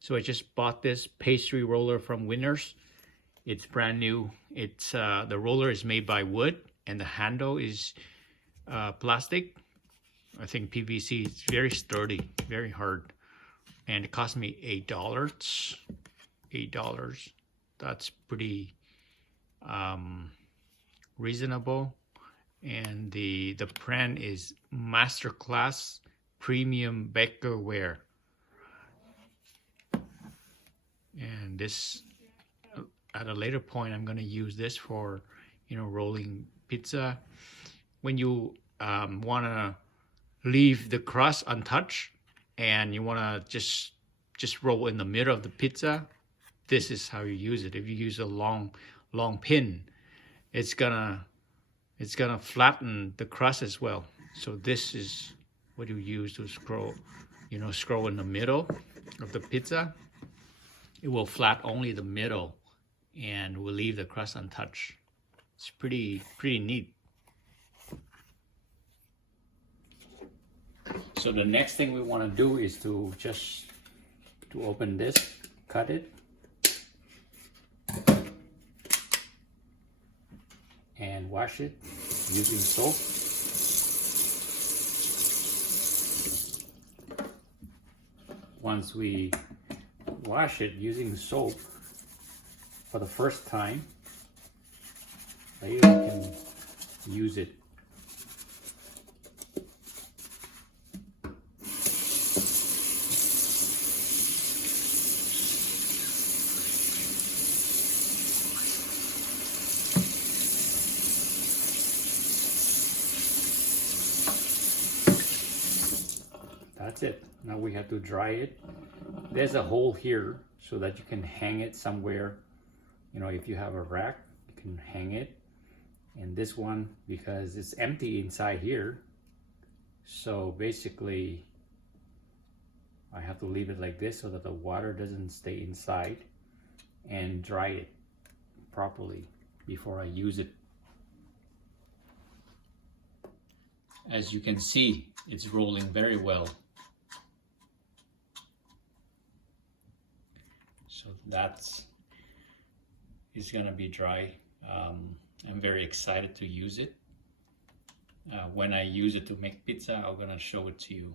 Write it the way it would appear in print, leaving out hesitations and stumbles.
So I just bought this pastry roller from Winners. It's brand new. It's the roller is made by wood and the handle is plastic. I think PVC. It's very sturdy, very hard, and it cost me $8. $8. That's pretty reasonable. And the brand is Masterclass Premium Bakerware. And this, at a later point, I'm going to use this for, rolling pizza. When you want to leave the crust untouched and you want to just roll in the middle of the pizza, this is how you use it. If you use a long pin, it's gonna flatten the crust as well. So this is what you use to scroll in the middle of the pizza. It will flat only the middle and will leave the crust untouched. It's pretty neat. So the next thing we want to do is to open this, cut it, and wash it using soap. Once we wash it using soap for the first time, later we can use it. That's it. Now we have to dry it. There's a hole here so that you can hang it somewhere. If you have a rack, you can hang it. And this one, because it's empty inside here, so basically I have to leave it like this so that the water doesn't stay inside, and dry it properly before I use it. As you can see, it's rolling very well. So that's gonna be dry. I'm very excited to use it. When I use it to make pizza, I'm gonna show it to you.